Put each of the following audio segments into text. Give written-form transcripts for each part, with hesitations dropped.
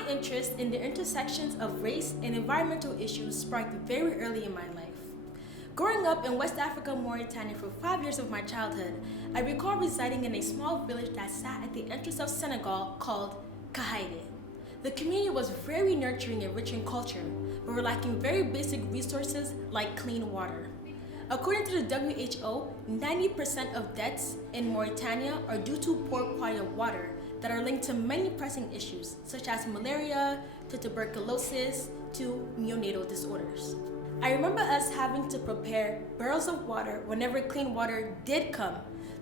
My interest in the intersections of race and environmental issues sparked very early in my life. Growing up in West Africa, Mauritania for 5 years of my childhood, I recall residing in a small village that sat at the entrance of Senegal called Kahaide. The community was very nurturing and rich in culture, but were lacking very basic resources like clean water. According to the WHO, 90% of deaths in Mauritania are due to poor quality of water that are linked to many pressing issues, such as malaria, to tuberculosis, to neonatal disorders. I remember us having to prepare barrels of water whenever clean water did come,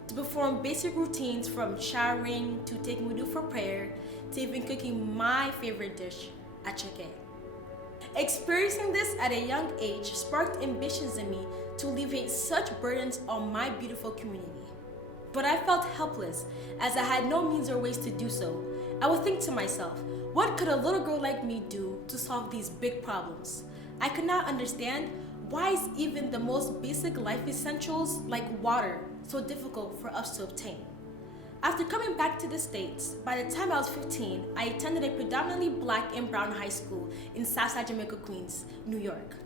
to perform basic routines from showering to taking wudu for prayer, to even cooking my favorite dish, achake. Experiencing this at a young age sparked ambitions in me to alleviate such burdens on my beautiful community. But I felt helpless, as I had no means or ways to do so. I would think to myself, what could a little girl like me do to solve these big problems? I could not understand why is even the most basic life essentials like water so difficult for us to obtain. After coming back to the States, by the time I was 15, I attended a predominantly black and brown high school in Southside Jamaica, Queens, New York.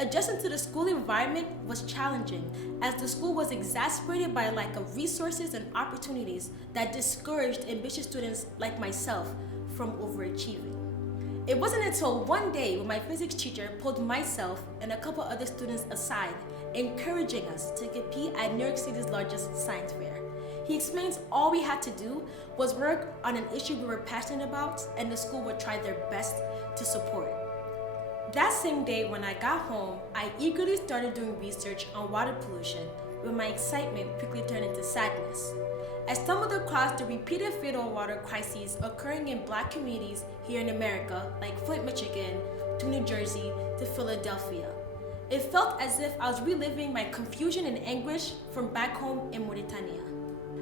Adjusting to the school environment was challenging, as the school was exacerbated by a lack of resources and opportunities that discouraged ambitious students like myself from overachieving. It wasn't until one day when my physics teacher pulled myself and a couple other students aside, encouraging us to compete at New York City's largest science fair. He explains all we had to do was work on an issue we were passionate about, and the school would try their best to support. That same day when I got home, I eagerly started doing research on water pollution, but my excitement quickly turned into sadness. I stumbled across the repeated fatal water crises occurring in black communities here in America, like Flint, Michigan, to New Jersey, to Philadelphia. It felt as if I was reliving my confusion and anguish from back home in Mauritania.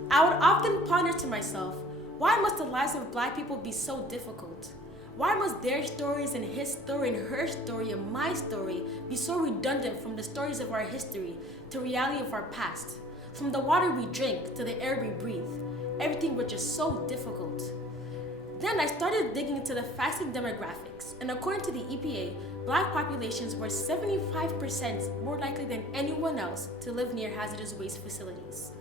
I would often ponder to myself, why must the lives of black people be so difficult? Why must their stories and his story and her story and my story be so redundant from the stories of our history to reality of our past? From the water we drink to the air we breathe, everything was just so difficult. Then I started digging into the facts and demographics, and according to the EPA, black populations were 75% more likely than anyone else to live near hazardous waste facilities.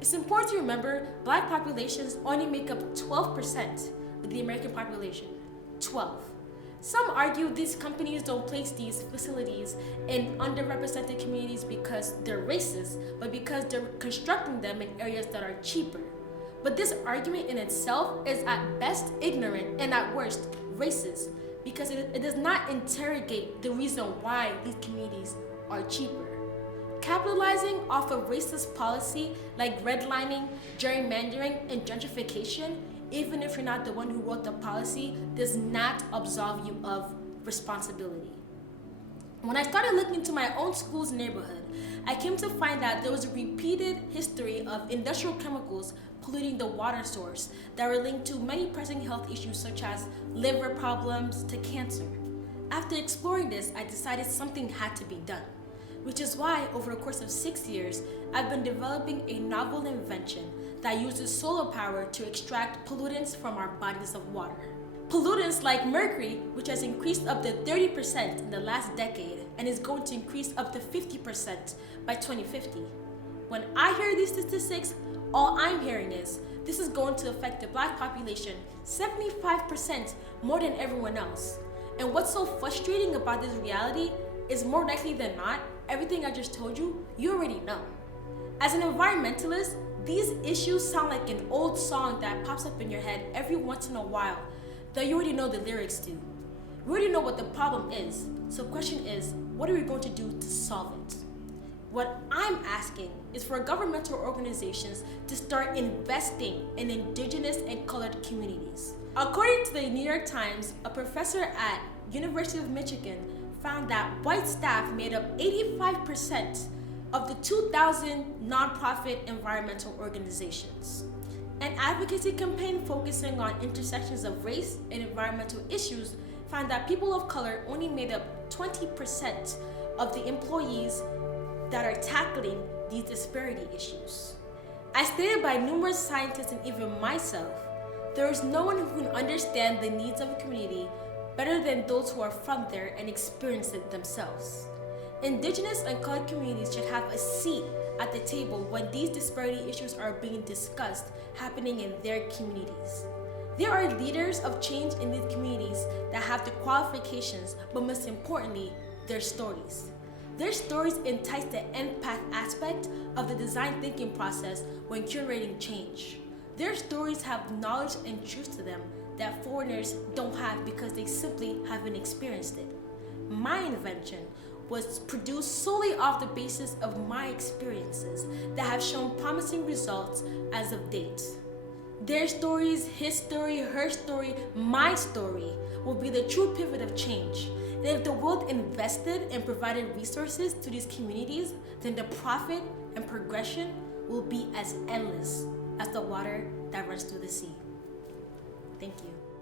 It's important to remember black populations only make up 12% of the American population. 12. Some argue these companies don't place these facilities in underrepresented communities because they're racist, but because they're constructing them in areas that are cheaper. But this argument in itself is at best ignorant and at worst racist, because it does not interrogate the reason why these communities are cheaper. Capitalizing off of racist policy like redlining, gerrymandering, and gentrification, even if you're not the one who wrote the policy, does not absolve you of responsibility. When I started looking into my own school's neighborhood, I came to find that there was a repeated history of industrial chemicals polluting the water source that were linked to many pressing health issues such as liver problems to cancer. After exploring this, I decided something had to be done, which is why over the course of 6 years, I've been developing a novel invention that uses solar power to extract pollutants from our bodies of water. Pollutants like mercury, which has increased up to 30% in the last decade and is going to increase up to 50% by 2050. When I hear these statistics, all I'm hearing is this is going to affect the black population 75% more than everyone else. And what's so frustrating about this reality is more likely than not, everything I just told you, you already know. As an environmentalist, these issues sound like an old song that pops up in your head every once in a while that you already know the lyrics to. We already know what the problem is, so the question is, what are we going to do to solve it? What I'm asking is for governmental organizations to start investing in indigenous and colored communities. According to the New York Times, a professor at University of Michigan found that white staff made up 85% of the 2,000 nonprofit environmental organizations. An advocacy campaign focusing on intersections of race and environmental issues found that people of color only made up 20% of the employees that are tackling these disparity issues. As stated by numerous scientists and even myself, There is no one who can understand the needs of a community better than those who are from there and experience it themselves. Indigenous and colored communities should have a seat at the table when these disparity issues are being discussed happening in their communities. There are leaders of change in these communities that have the qualifications, but most importantly, their stories. Their stories entice the empath aspect of the design thinking process when curating change. Their stories have knowledge and truth to them that foreigners don't have because they simply haven't experienced it. My invention was produced solely off the basis of my experiences that have shown promising results as of date. Their stories, his story, her story, my story will be the true pivot of change. And if the world invested and provided resources to these communities, then the profit and progression will be as endless as the water that runs through the sea. Thank you.